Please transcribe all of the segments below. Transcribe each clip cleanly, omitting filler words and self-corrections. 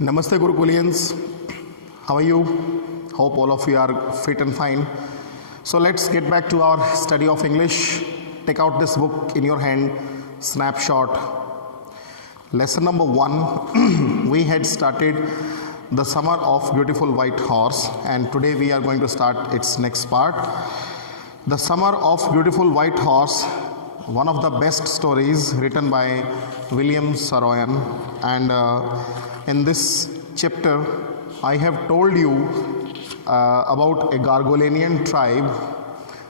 Namaste Gurukulians, how are you? Hope all of you are fit and fine. So let's get back to our study of English. Take out this book in your hand, snapshot. Lesson number 1, we had started the summer of beautiful white horse, and today we are going to start its next part. The summer of beautiful white horse, one of the best stories written by William Saroyan, and in this chapter I have told you about a Gargolanian tribe.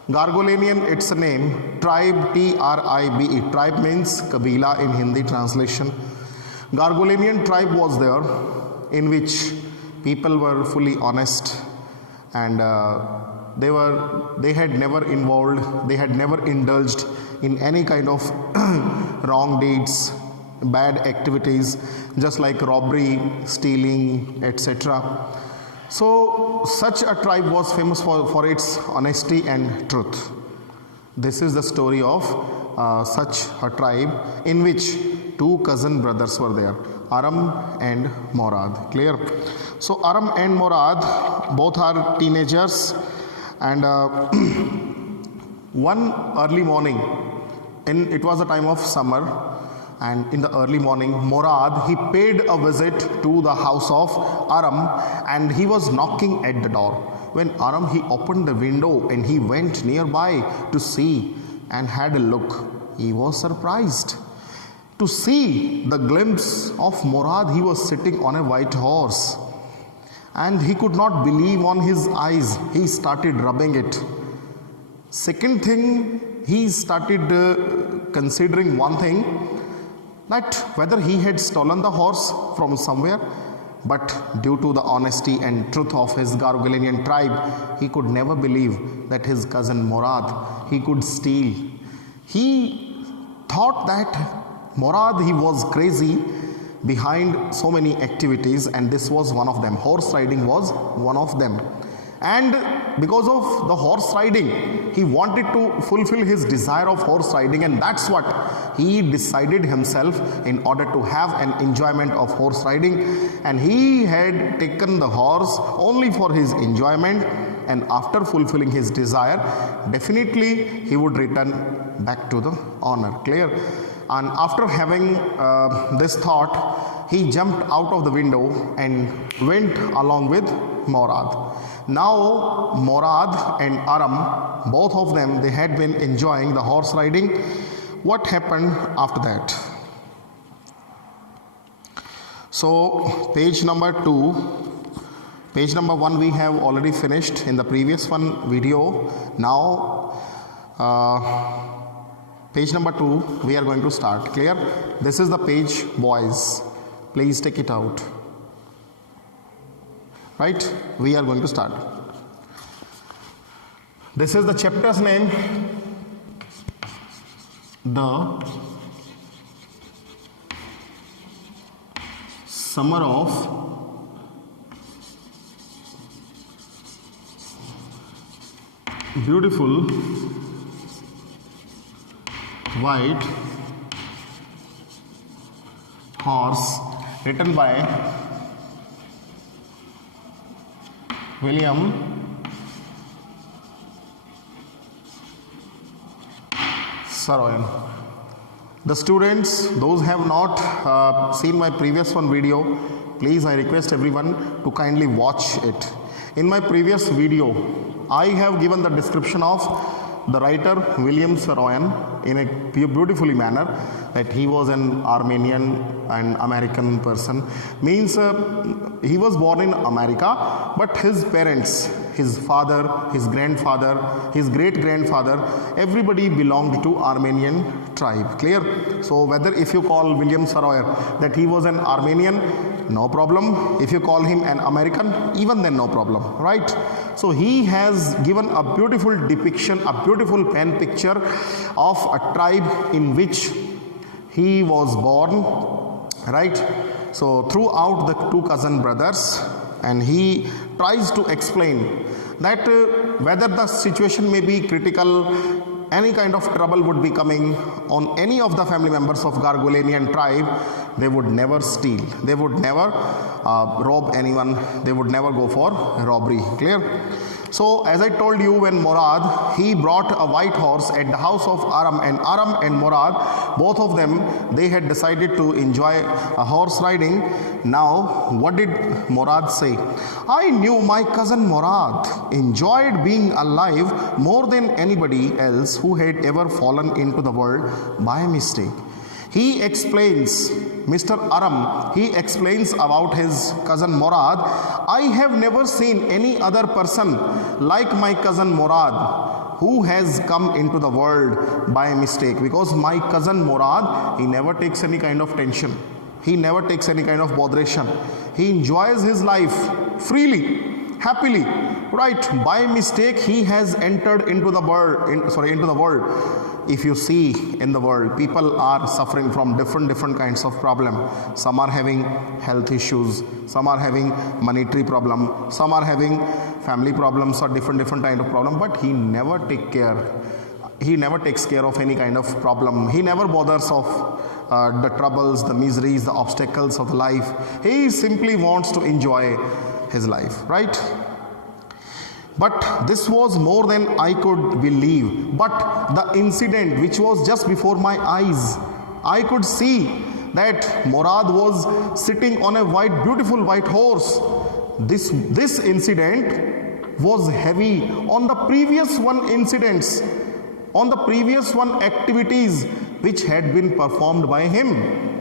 Gargolanian, it's a name. Tribe, T-R-I-B-E. Tribe means Kabila in Hindi translation. Gargolanian tribe was there, in which people were fully honest, and they had never indulged in any kind of wrong deeds, bad activities, just like robbery, stealing, etc. So such a tribe was famous for its honesty and truth. This is the story of such a tribe in which two cousin brothers were there, Aram and Morad. Clear? So Aram and Morad both are teenagers, and one early morning, it was a time of summer, and in the early morning, Morad, he paid a visit to the house of Aram, and he was knocking at the door. When Aram, he opened the window and he went nearby to see and had a look. He was surprised to see the glimpse of Morad. He was sitting on a white horse, and he could not believe on his eyes. He started rubbing it. Second thing, he started considering one thing, that whether he had stolen the horse from somewhere, but due to the honesty and truth of his Gargolanian tribe, he could never believe that his cousin Morad, he could steal. He thought that Morad, he was crazy behind so many activities, and this was one of them. Horse riding was one of them. And because of the horse riding, he wanted to fulfill his desire of horse riding, and that's what he decided himself in order to have an enjoyment of horse riding. And he had taken the horse only for his enjoyment, and after fulfilling his desire, definitely he would return back to the owner. Clear? And after having this thought, he jumped out of the window and went along with Morad. Now Morad and Aram, both of them, they had been enjoying the horse riding. What happened after that? So page number 2, page number 1 we have already finished in the previous one video. Now page number 2 we are going to start. Clear? This is the page, boys. Please take it out. Right? We are going to start. This is the chapter's name, The Summer of Beautiful White Horse, written by William Saroyan. The students, those have not seen my previous one video, please I request everyone to kindly watch it. In my previous video, I have given the description of the writer William Saroyan in a beautifully manner, that he was an Armenian and American person. Means he was born in America, but his parents, his father, his grandfather, his great-grandfather, everybody belonged to Armenian tribe. Clear? So whether if you call William Saroyan that he was an Armenian, no problem. If you call him an American, even then no problem. Right? So he has given a beautiful depiction, a beautiful pen picture of a tribe in which he was born. Right? So throughout the two cousin brothers, and he tries to explain that whether the situation may be critical, any kind of trouble would be coming on any of the family members of Gargolanian tribe, they would never steal, they would never rob anyone, they would never go for robbery. Clear? So as I told you, when Murad, he brought a white horse at the house of Aram and Murad, both of them, they had decided to enjoy a horse riding. Now what did Murad say? I knew my cousin Murad enjoyed being alive more than anybody else who had ever fallen into the world by mistake. He explains, Mr. Aram, he explains about his cousin Murad. I have never seen any other person like my cousin Murad who has come into the world by mistake, because my cousin Murad, he never takes any kind of tension. He never takes any kind of botheration. He enjoys his life freely, happily, right? By mistake, he has entered into the world, into the world. If you see in the world, people are suffering from different kinds of problem. Some are having health issues, some are having monetary problem, some are having family problems or different kind of problem, but he never takes care of any kind of problem. He never bothers of the troubles, the miseries, the obstacles of life. He simply wants to enjoy his life, right? But this was more than I could believe. But the incident which was just before my eyes, I could see that Murad was sitting on a beautiful white horse. This incident was heavy on the previous one incidents, on the previous one activities which had been performed by him.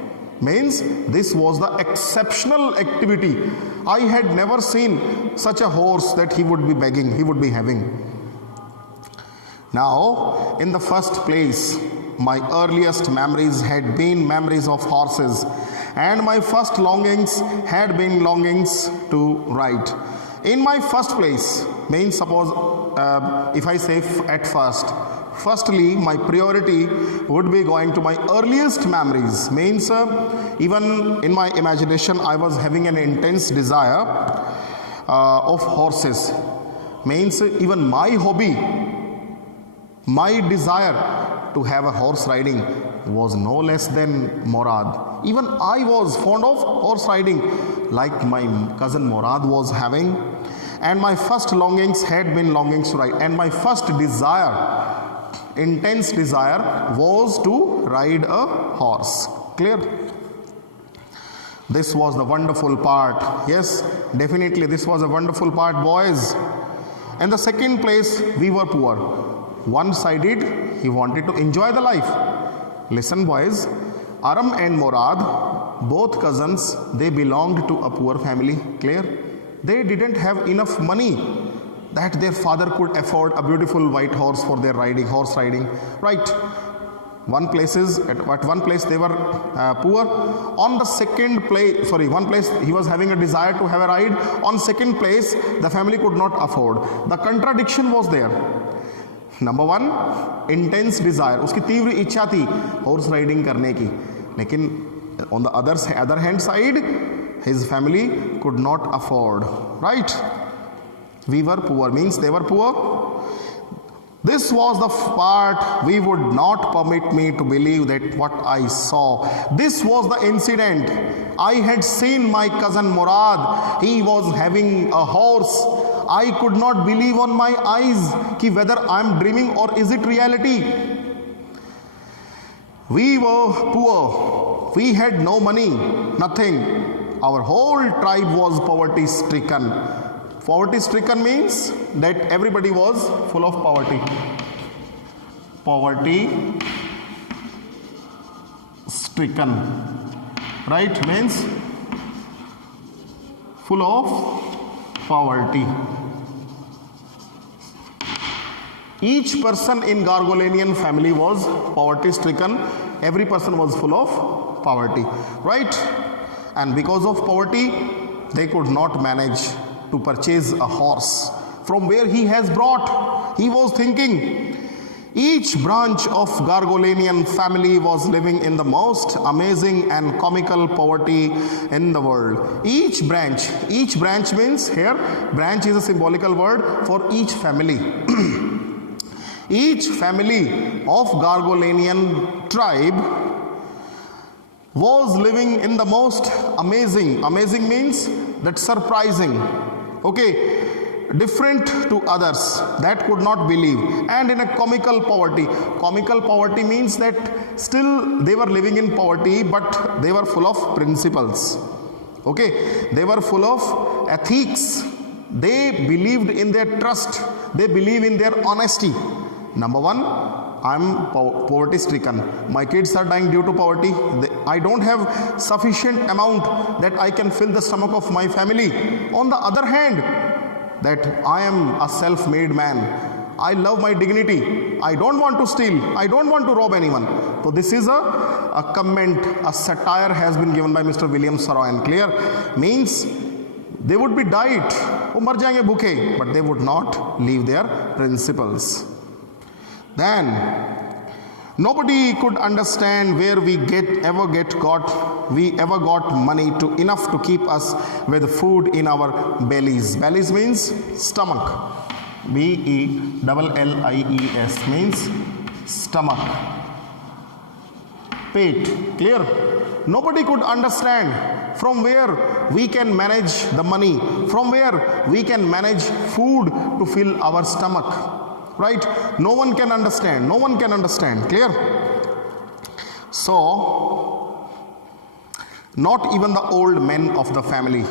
Means this was the exceptional activity. I had never seen such a horse that he would be begging, he would be having. Now, in the first place, my earliest memories had been memories of horses, and my first longings had been longings to ride. In my first place, means suppose if I say at firstly, my priority would be going to my earliest memories. Means even in my imagination, I was having an intense desire of horses. Means even my hobby, my desire to have a horse riding was no less than Murad. Even I was fond of horse riding like my cousin Murad was having. And my first longings had been longings to ride. And my first desire, intense desire, was to ride a horse. Clear? This was the wonderful part. Yes, definitely this was a wonderful part, boys. In the second place, we were poor. One-sided, he wanted to enjoy the life. Listen, boys, Aram and Murad, both cousins, they belonged to a poor family. Clear? They didn't have enough money that their father could afford a beautiful white horse for their horse riding, right? At one place they were poor. On the second place, one place he was having a desire to have a ride. On second place, the family could not afford. The contradiction was there. Number one, intense desire. उसकी तीव्र इच्छा थी horse riding करने की, लेकिन on the other hand side, his family could not afford, right? We were poor, means they were poor. This was the part we would not permit me to believe that what I saw. This was the incident. I had seen my cousin Murad. He was having a horse. I could not believe on my eyes ki whether I am dreaming or is it reality. We were poor. We had no money, nothing. Our whole tribe was poverty stricken. Poverty stricken means that everybody was full of poverty. Poverty stricken, right? Means full of poverty. Each person in Gargolanian family was poverty stricken. Every person was full of poverty, right? And because of poverty, they could not manage to purchase a horse from where he has brought. He was thinking, each branch of Gargolanian family was living in the most amazing and comical poverty in the world. Each branch means here, branch is a symbolical word for each family. Each family of Gargolanian tribe was living in the most amazing means that surprising, okay, different to others, that could not believe, and in a comical poverty. Comical poverty means that still they were living in poverty, but they were full of principles, okay, they were full of ethics, they believed in their trust, they believe in their honesty. Number one, I'm poverty stricken, my kids are dying due to poverty, I don't have sufficient amount that I can fill the stomach of my family. On the other hand, that I am a self-made man, I love my dignity, I don't want to steal, I don't want to rob anyone. So this is a comment, a satire has been given by Mr. William Saroyan. Clear? Means they would be died, वो मर जाएंगे भूखे, but they would not leave their principles. Then nobody could understand where we ever got money to enough to keep us with food in our bellies. Bellies means stomach. BELLIES means stomach. Pate. Clear? Nobody could understand from where we can manage the money, from where we can manage food to fill our stomach. Right? No one can understand. No one can understand. Clear? So, not even the old men of the family,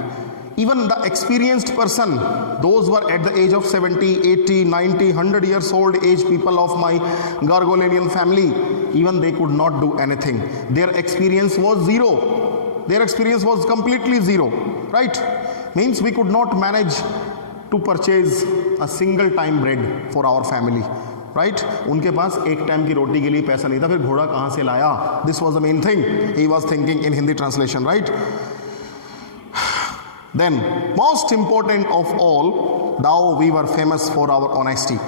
even the experienced person, those were at the age of 70, 80, 90, 100 years old age people of my Gargolanian family, even they could not do anything. Their experience was zero. Their experience was completely zero. Right? Means we could not manage to purchase a single time bread for our family, right? उनके पास एक time की रोटी के लिए पैसा नहीं था, फिर घोड़ा कहाँ से लाया? This was the main thing he was thinking in Hindi translation, right? Then most important of all, now we were famous for our honesty.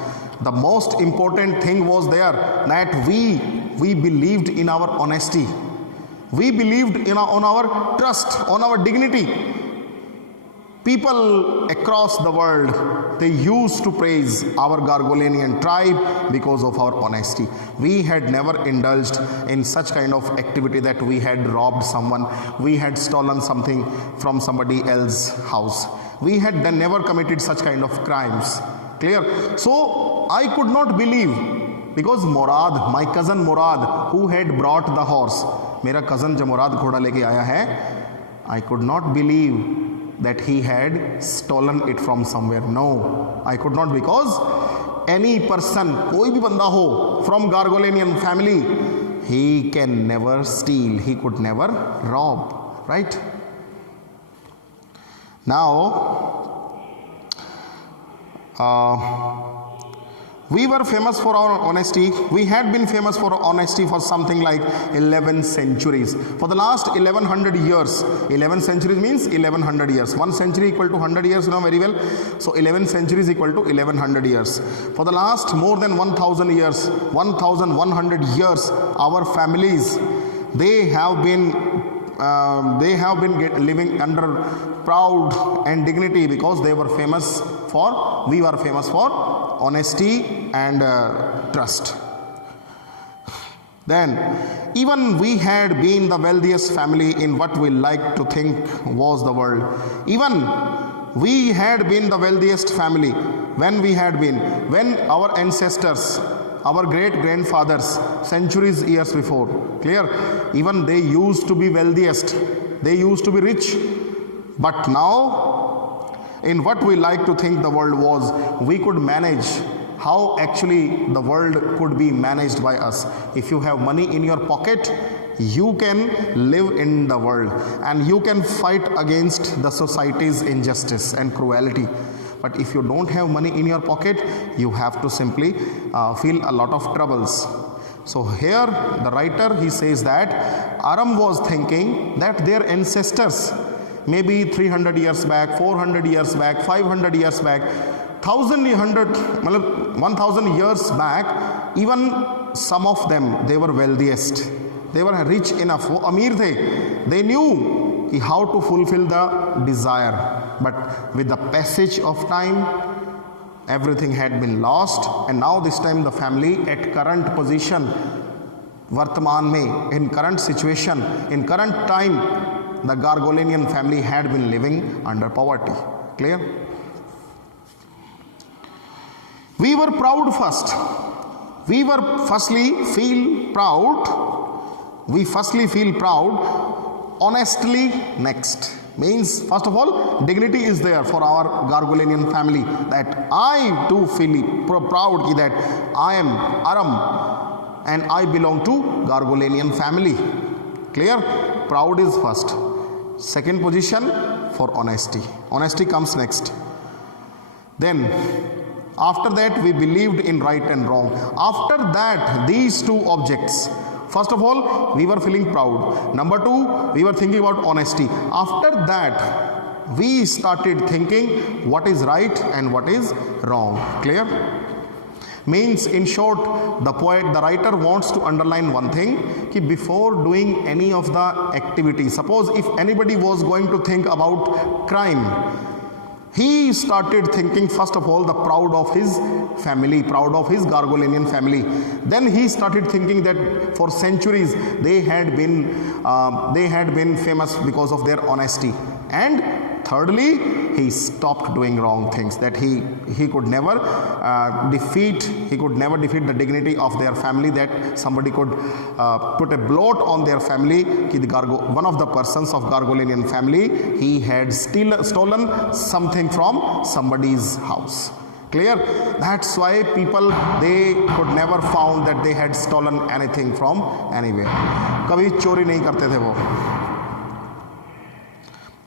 The most important thing was there that we believed in our honesty, we believed on our trust, on our dignity. People across the world, they used to praise our Gargolanian tribe because of our honesty. We had never indulged in such kind of activity that we had robbed someone, we had stolen something from somebody else's house. We had never committed such kind of crimes. Clear? So I could not believe, because Murad, my cousin Murad, who had brought the horse, मेरा cousin जो मुराद घोड़ा लेके आया है, I could not believe that he had stolen it from somewhere. No, I could not, because any person, कोई भी बंदा हो from Gargolanian family, he can never steal, he could never rob, right? Now, we were famous for our honesty. We had been famous for our honesty for something like 11 centuries. For the last 1100 years, 11 centuries means 1100 years. 1 century equal to 100 years, you know very well. So 11 centuries equal to 1100 years. For the last more than 1000 years, 1100 years, our families, they have been living under proud and dignity, because we were famous for honesty and trust. Then even we had been the wealthiest family in what we like to think was the world. Even we had been the wealthiest family when our ancestors, our great grandfathers, centuries years before, clear, even they used to be wealthiest, they used to be rich. But now, in what we like to think the world was, we could manage how actually the world could be managed by us. If you have money in your pocket, you can live in the world and you can fight against the society's injustice and cruelty. But if you don't have money in your pocket, you have to simply feel a lot of troubles. So here the writer, he says that Aram was thinking that their ancestors, maybe 300 years back, 400 years back, 500 years back, 1000 years back, even some of them, they were wealthiest, they were rich enough, वो अमीर थे, they knew how to fulfill the desire. But with the passage of time, everything had been lost, and now this time the family at current position, वर्तमान में, in current situation, in current time, the Gargolinian family had been living under poverty. Clear? We were proud first. We firstly feel proud, honestly next. Means, first of all, dignity is there for our Gargolinian family, that I too feel proud that I am Aram and I belong to Gargolinian family. Clear? Proud is first. Second position for honesty. Honesty comes next. Then, after that, we believed in right and wrong. After that, these two objects, first of all, we were feeling proud. Number two, we were thinking about honesty. After that, we started thinking what is right and what is wrong. Clear? Means, in short, the writer wants to underline one thing, कि before doing any of the activity, suppose if anybody was going to think about crime, he started thinking first of all the proud of his family, proud of his Gargolinian family. Then he started thinking that for centuries they had been famous because of their honesty. And thirdly, he stopped doing wrong things, that he could never defeat the dignity of their family, that somebody could put a blot on their family. One of the persons of Gargolinian family, he had stolen something from somebody's house. Clear? That's why people, they could never found that they had stolen anything from anywhere. कभी चोरी नहीं करते थे वो.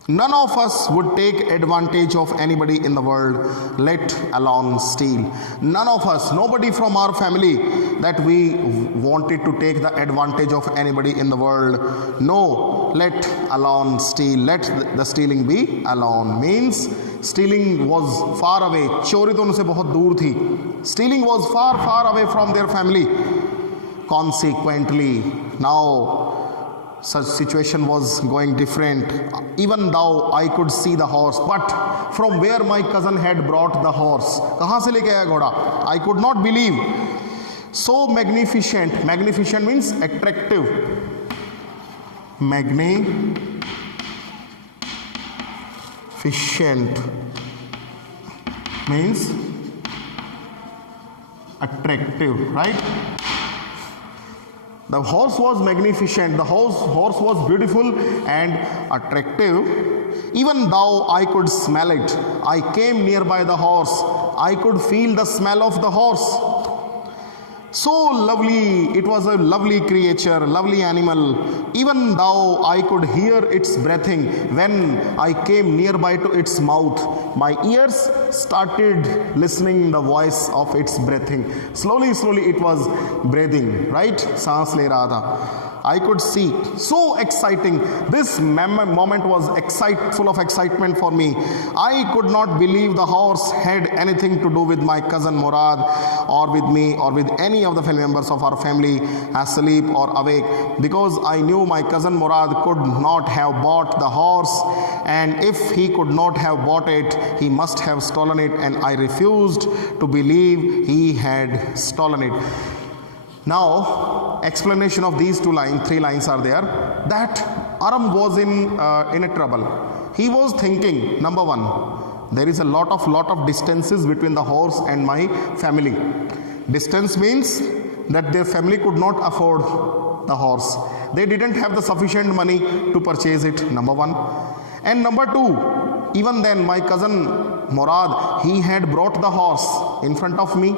None of us would take advantage of anybody in the world, let alone steal. None of us, nobody from our family, that we wanted to take the advantage of anybody in the world. No, let alone steal. Let the stealing be alone. Means, stealing was far away. चोरी तो उनसे बहुत दूर थी. Stealing was far, far away from their family. Consequently, now, such situation was going different. Even though I could see the horse, but from where my cousin had brought the horse, कहाँ से लेके आया घोड़ा? I could not believe. So magnificent. Magnificent means attractive. Magnificent means attractive, right? The horse was magnificent, the horse was beautiful and attractive. Even though I could smell it, I came nearby the horse, I could feel the smell of the horse. So lovely, it was a lovely creature, lovely animal. Even though I could hear its breathing when I came nearby to its mouth, my ears started listening the voice of its breathing. Slowly, slowly it was breathing, right? सांस ले रहा था. I could see. So exciting. This moment was full of excitement for me. I could not believe the horse had anything to do with my cousin Murad, or with me, or with any of the family members of our family, asleep or awake, because I knew my cousin Murad could not have bought the horse, and if he could not have bought it, he must have stolen it, and I refused to believe he had stolen it. Now, explanation of these three lines are there, that Aram was in a trouble. He was thinking, number one, there is a lot of distances between the horse and my family. Distance means that their family could not afford the horse. They didn't have the sufficient money to purchase it, number one. And number two, even then my cousin Murad, he had brought the horse in front of me.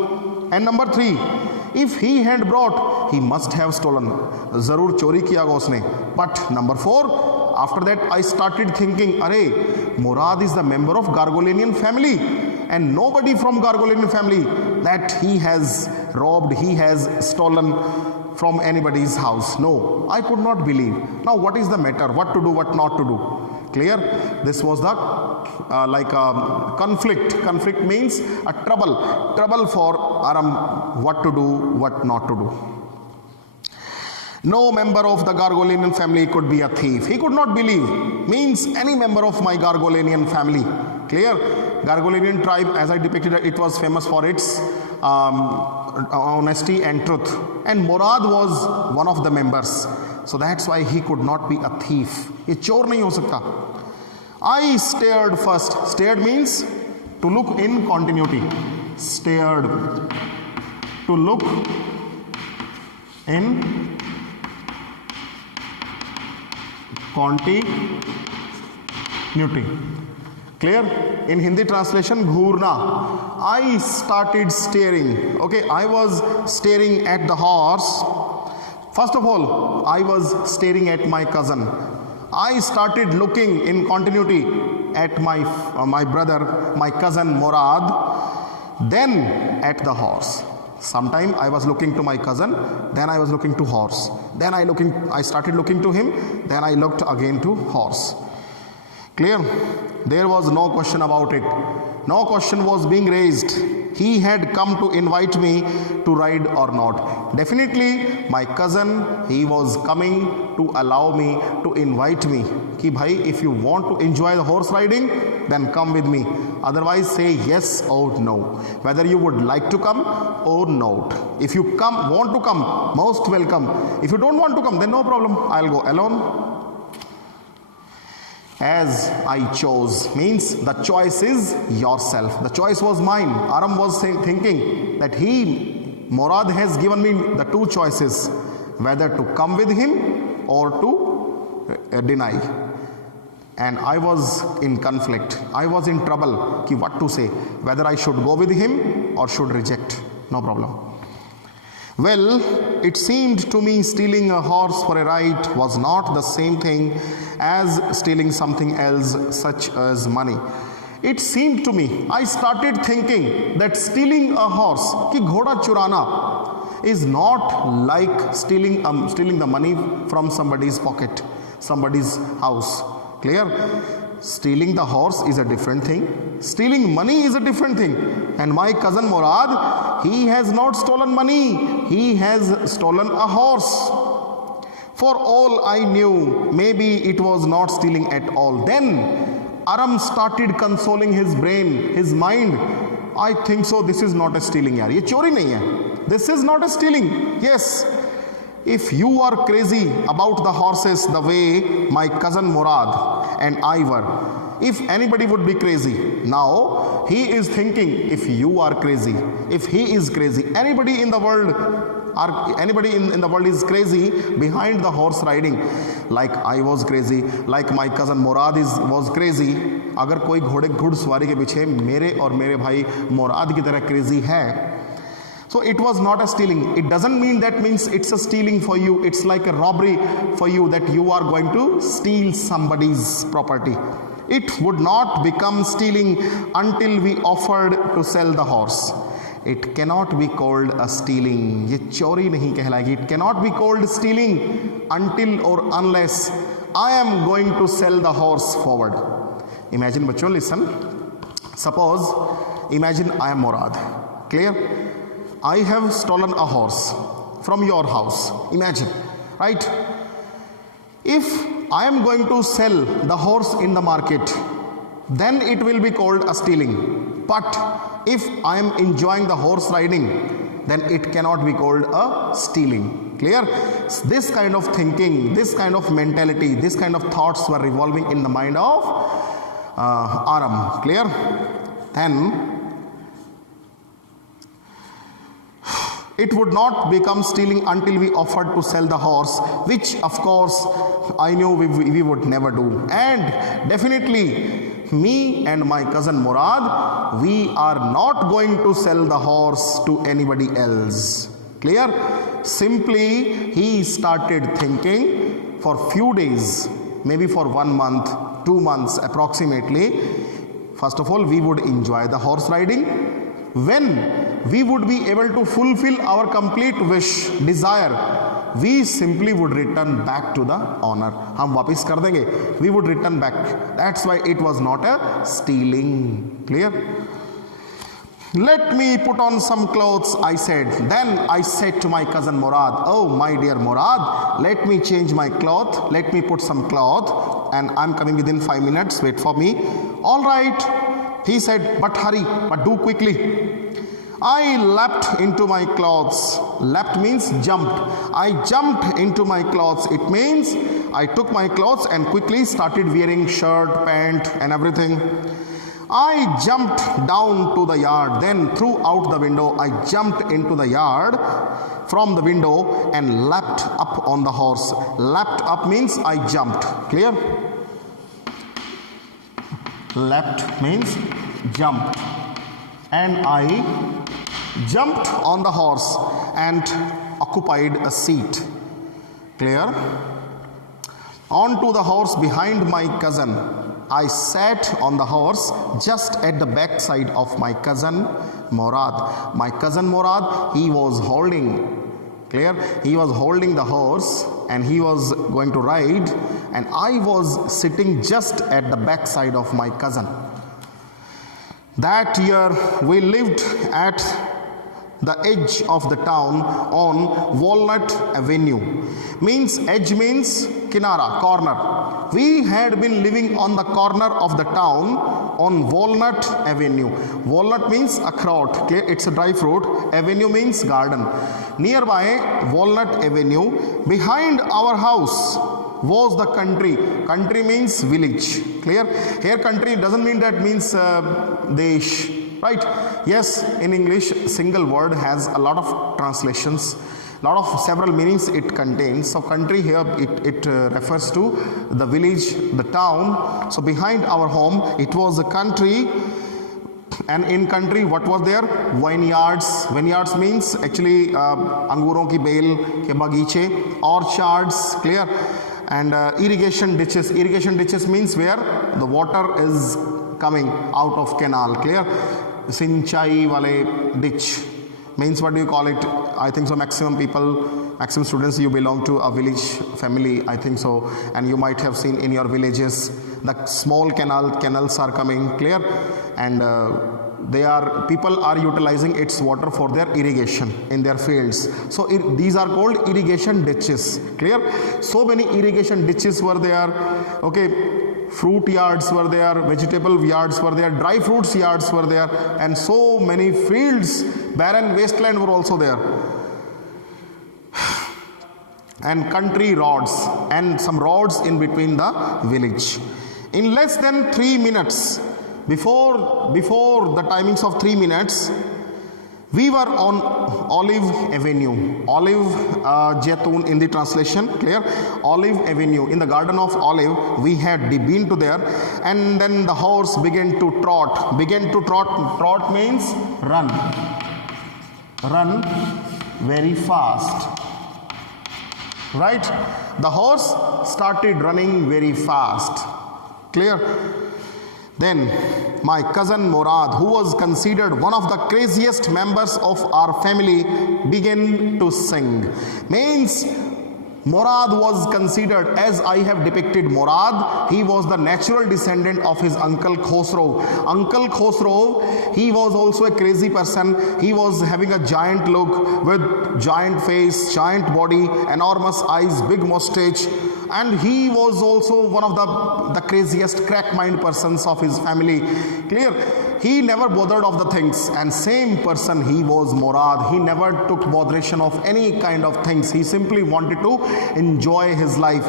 And number three, if he had brought, he must have stolen. Zarur chori kiya hoga usne. But number four, after that I started thinking, Arey, Murad is the member of Gargolinian family, and nobody from Gargolinian family that he has robbed, he has stolen from anybody's house. No, I could not believe. Now what is the matter? What to do, what not to do? Clear? This was the conflict. Conflict means a trouble for Aram, what to do, what not to do. No member of the Gargolinian family could be a thief. He could not believe. Means any member of my Gargolinian family. Clear? Gargolinian tribe, as I depicted, it was famous for its honesty and truth. And Murad was one of the members. So that's why he could not be a thief. ये चोर नहीं हो सकता. I stared first. Stared means to look in continuity. Stared. To look in continuity. Clear? In Hindi translation, Ghurna. I started staring. Okay, I was staring at the horse. First of all, I was staring at my cousin. I started looking in continuity at my brother, my cousin Murad, then at the horse. Sometime I was looking to my cousin, then I was looking to horse. Then I started looking to him, then I looked again to horse. Clear? There was no question about it. No question was being raised. He had come to invite me to ride or not. Definitely, my cousin, he was coming to allow me, to invite me. Ki bhai, if you want to enjoy the horse riding, then come with me. Otherwise, say yes or no. Whether you would like to come or not. If you want to come, most welcome. If you don't want to come, then no problem. I'll go alone. As I chose means the choice is yourself. The choice was mine. Aram was thinking that Murad has given me the two choices, whether to come with him or to deny. And I was in conflict. I was in trouble. Ki what to say? Whether I should go with him or should reject. No problem. Well, it seemed to me stealing a horse for a ride was not the same thing as stealing something else, such as money. It seemed to me, I started thinking that stealing a horse, ki ghoda churana, is not like stealing the money from somebody's pocket, somebody's house. Clear? Stealing the horse is a different thing. Stealing money is a different thing. And my cousin Murad, he has not stolen money. He has stolen a horse. For all I knew, maybe it was not stealing at all. Then Aram started consoling his brain, his mind. I think so, this is not a stealing. Yaar. Ye chori nahi hai. This is not a stealing. Yes. If you are crazy about the horses the way my cousin Murad and I were, if anybody would be crazy, now he is thinking if you are crazy, if he is crazy, anybody in the world is crazy behind the horse riding, like I was crazy, like my cousin Murad was crazy. अगर कोई घुड़सवारी के पीछे मेरे और मेरे भाई मुराद की तरह crazy है, so it was not a stealing. It doesn't mean that means it's a stealing for you. It's like a robbery for you that you are going to steal somebody's property. It would not become stealing until we offered to sell the horse. It cannot be called a stealing. ये चोरी नहीं कहलाएगी. It cannot be called stealing until or unless I am going to sell the horse forward. Imagine बच्चों, listen. Suppose, imagine I am Murad. Clear? I have stolen a horse from your house. Imagine, right? If I am going to sell the horse in the market, then it will be called a stealing. But if I am enjoying the horse riding, then it cannot be called a stealing. Clear? This kind of thinking, this kind of mentality, this kind of thoughts were revolving in the mind of Aram. Clear? Then it would not become stealing until we offered to sell the horse, which of course I knew we would never do. And definitely me and my cousin Murad, we are not going to sell the horse to anybody else. Clear? Simply he started thinking for few days, maybe for 1 month, 2 months approximately. First of all, we would enjoy the horse riding. When we would be able to fulfill our complete wish, desire, we simply would return back to the owner. हम वापस कर देंगे. We would return back. That's why it was not a stealing. Clear? Let me put on some clothes, I said. Then I said to my cousin Murad, oh my dear Murad, let me change my cloth. Let me put some cloth and I'm coming within 5 minutes. Wait for me. All right. He said, but hurry, but do quickly. I leapt into my clothes. Leapt means jumped. I jumped into my clothes. It means I took my clothes and quickly started wearing shirt, pant and everything. I jumped down to the yard. Then threw out the window. I jumped into the yard from the window and leapt up on the horse. Leapt up means I jumped. Clear? Leapt means jumped. And I jumped on the horse and occupied a seat. Clear? Onto the horse behind my cousin. I sat on the horse just at the back side of my cousin Murad. My cousin Murad, he was holding, clear? He was holding the horse and he was going to ride, and I was sitting just at the back side of my cousin. That year we lived at the edge of the town on Walnut Avenue. Means edge means kinara, corner. We had been living on the corner of the town on Walnut Avenue. Walnut means akhrout, it's a dry fruit. Avenue means garden. Nearby Walnut Avenue, behind our house was the country. Country means village. Clear? Here country doesn't mean that means desh. Right? Yes, in English, single word has a lot of translations, several meanings it contains. So country here, it refers to the village, the town. So behind our home, it was a country. And in country, what was there? Vineyards. Vineyards means actually anguron ki bel ke bagiche, orchards, clear? And irrigation ditches. Irrigation ditches means where the water is coming out of canal, clear? Sinchai wale ditch means, what do you call it? I think so maximum students, you belong to a village family, I think so, and you might have seen in your villages the small canals are coming, clear? And people are utilizing its water for their irrigation in their fields. So these are called irrigation ditches, clear? So many irrigation ditches were there, okay? Fruit yards were there, vegetable yards were there, dry fruits yards were there, and so many fields, barren wasteland were also there. And country roads and some roads in between the village. In less than 3 minutes, before the timings of 3 minutes, we were on Olive Avenue. Olive, Jatun in the translation, clear? Olive Avenue. In the garden of Olive, we had been to there, and then the horse began to trot. Trot means run. Run very fast. Right? The horse started running very fast. Clear? Then my cousin Murad, who was considered one of the craziest members of our family, began to sing. Means Murad was considered, as I have depicted Murad, he was the natural descendant of his uncle Khosrow. Uncle Khosrow, he was also a crazy person. He was having a giant look with giant face, giant body, enormous eyes, big mustache. And he was also one of the craziest crack mind persons of his family. Clear? He never bothered of the things, and same person he was Murad. He never took botheration of any kind of things. He simply wanted to enjoy his life.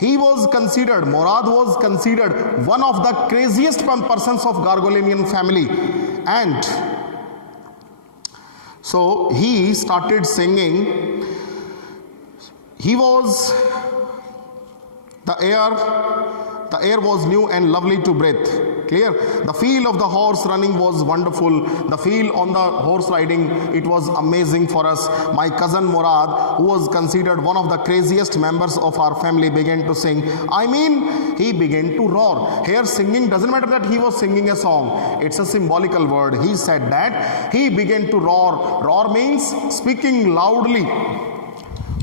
Murad was considered one of the craziest persons of Gargolinian family. And so he started singing. The air was new and lovely to breathe. Clear? The feel of the horse running was wonderful. The feel on the horse riding, it was amazing for us. My cousin Murad, who was considered one of the craziest members of our family, began to sing. He began to roar. Here singing doesn't matter that he was singing a song. It's a symbolical word. He said that he began to roar. Roar means speaking loudly.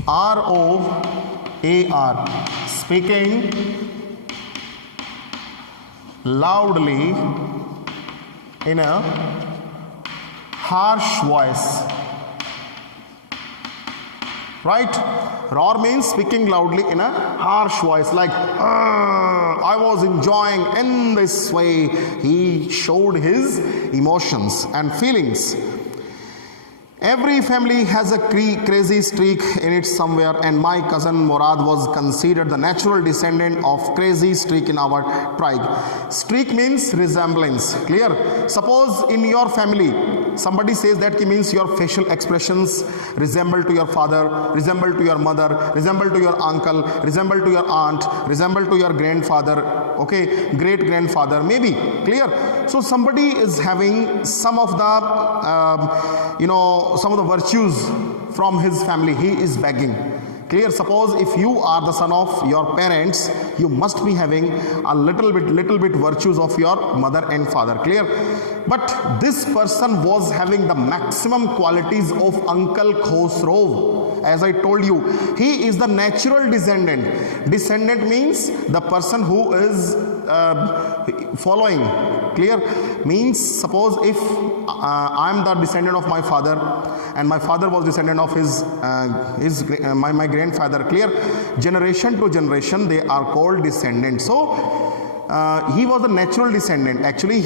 R-O-A-R. Speaking loudly in a harsh voice. Right? Roar means speaking loudly in a harsh voice, like I was enjoying. In this way he showed his emotions and feelings. Every family has a crazy streak in it somewhere, and my cousin Murad was considered the natural descendant of crazy streak in our tribe. Streak means resemblance. Clear? Suppose in your family, somebody says that means your facial expressions resemble to your father, resemble to your mother, resemble to your uncle, resemble to your aunt, resemble to your grandfather, okay, great grandfather, maybe. Clear? So somebody is having some of the some of the virtues from his family. He is begging. Clear? Suppose if you are the son of your parents, you must be having a little bit virtues of your mother and father. Clear? But this person was having the maximum qualities of Uncle Khosrow. As I told you, he is the natural descendant. Descendant means the person who is following. Clear? Means suppose if I am the descendant of my father, and my father was descendant of my grandfather. Clear? Generation to generation they are called descendants. So he was the natural descendant. Actually,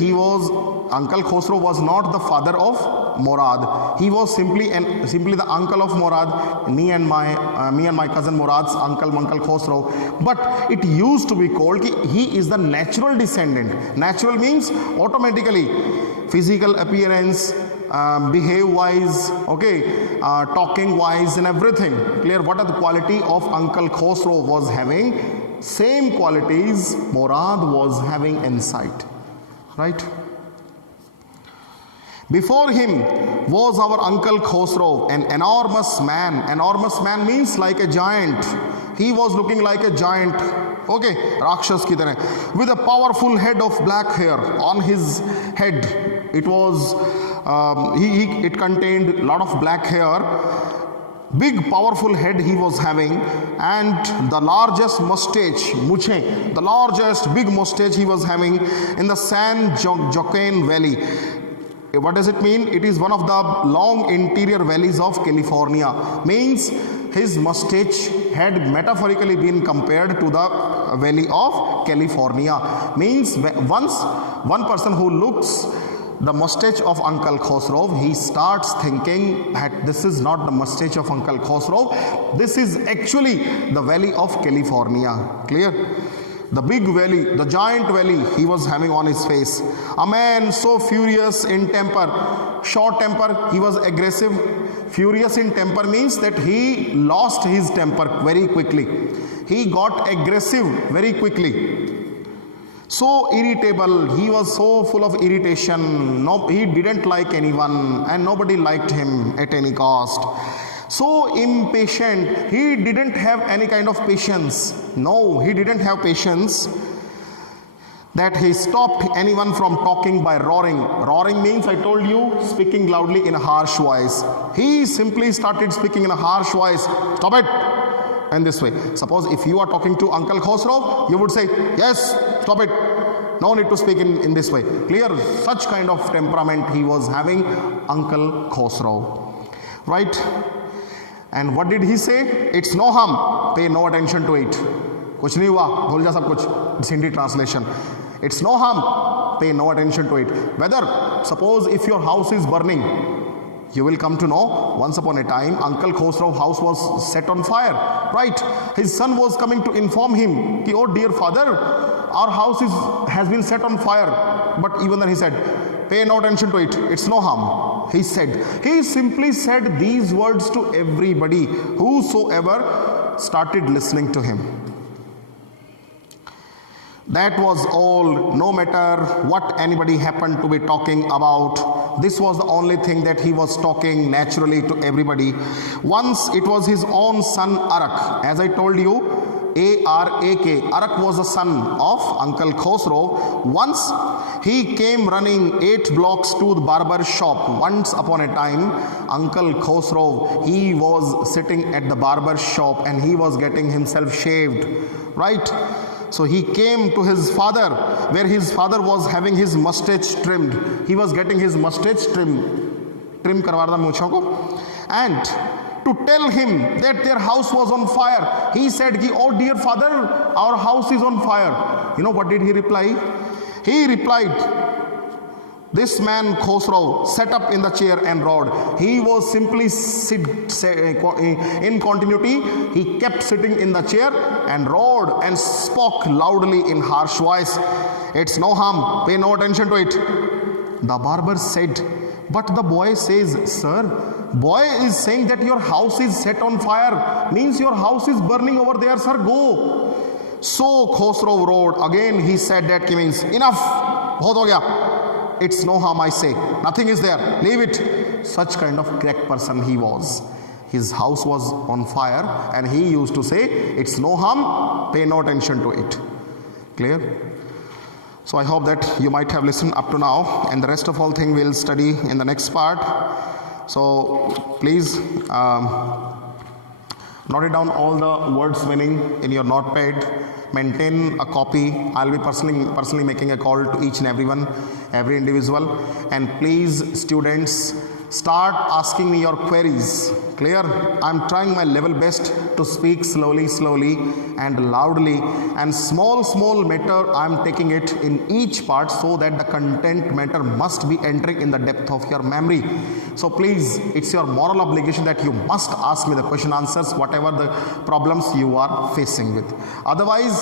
Uncle Khosrow was not the father of Murad. He was simply the uncle of Murad. Me and my cousin Murad's uncle Khosrow. But it used to be called he is the natural descendant. Natural means automatically physical appearance, behave wise, okay, talking wise and everything. Clear? What are the quality of Uncle Khosrow was having? Same qualities Murad was having inside. Right? Before him was our Uncle Khosrow, an enormous man. Enormous man means like a giant. He was looking like a giant. Okay, Rakshas ki tarah. With a powerful head of black hair on his head. It was, it contained a lot of black hair. Big powerful head he was having, and the largest mustache, muche, the largest big mustache he was having in the San Joaquin Valley. What does it mean? It is one of the long interior valleys of California. Means his mustache had metaphorically been compared to the valley of California. Means once one person who looks the mustache of Uncle Khosrow, he starts thinking that this is not the mustache of Uncle Khosrow. This is actually the valley of California. Clear? The big valley, the giant valley he was having on his face. A man so furious in temper, short temper, he was aggressive. Furious in temper means that he lost his temper very quickly. He got aggressive very quickly. So irritable, he was so full of irritation. No, he didn't like anyone and nobody liked him at any cost. So impatient, he didn't have any kind of patience. No, he didn't have patience that he stopped anyone from talking by roaring. Roaring means, I told you, speaking loudly in a harsh voice. He simply started speaking in a harsh voice. Stop it! And this way. Suppose if you are talking to Uncle Khosrow, you would say, yes, stop it. No need to speak in this way. Clear? Such kind of temperament he was having, Uncle Khosrow. Right? And what did he say? It's no harm. Pay no attention to it. Kuch nahi hua. Bhul ja sab kuch. Hindi translation. It's no harm. Pay no attention to it. Whether, suppose if your house is burning, you will come to know, once upon a time, Uncle Khosrow's house was set on fire. Right? His son was coming to inform him, oh dear father, our house has been set on fire. But even then he said, pay no attention to it. It's no harm. He simply said these words to everybody, whosoever started listening to him. That was all, no matter what anybody happened to be talking about. This was the only thing that he was talking naturally to everybody. Once it was his own son Arak. As I told you, A-R-A-K. Arak was the son of Uncle Khosrow. Once he came running 8 blocks to the barber shop. Once upon a time, Uncle Khosrow, he was sitting at the barber shop and he was getting himself shaved. Right? So he came to his father, where his father was having his mustache trimmed. He was getting his mustache trim karwa raha tha ko. And to tell him that their house was on fire, he said, oh dear father, our house is on fire. You know what did he reply? He replied, This man Khosrow sat up in the chair and roared. He was simply in continuity. He kept sitting in the chair and roared and spoke loudly in harsh voice. It's no harm. Pay no attention to it. The barber said, but the boy says, sir, boy is saying that your house is set on fire. Means your house is burning over there, sir. Go. So Khosrow roared. Again he said that means enough. Bahut ho gaya. It's no harm, I say. Nothing is there. Leave it. Such kind of crack person he was. His house was on fire and he used to say, it's no harm, pay no attention to it. Clear? So I hope that you might have listened up to now, and the rest of all thing we'll study in the next part. So please note it down all the words meaning in your notepad. Maintain a copy. I'll be personally making a call to each and everyone, every individual. And please, students, start asking me your queries. Clear? I'm trying my level best to speak slowly and loudly, and small matter I'm taking it in each part so that the content matter must be entering in the depth of your memory. So please, it's your moral obligation that you must ask me the question answers, whatever the problems you are facing with. Otherwise,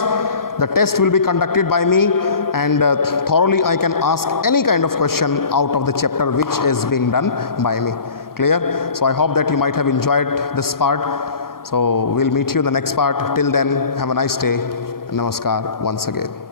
the test will be conducted by me, and thoroughly I can ask any kind of question out of the chapter which is being done by me. Clear? So I hope that you might have enjoyed this part. So we'll meet you in the next part. Till then, have a nice day. Namaskar once again.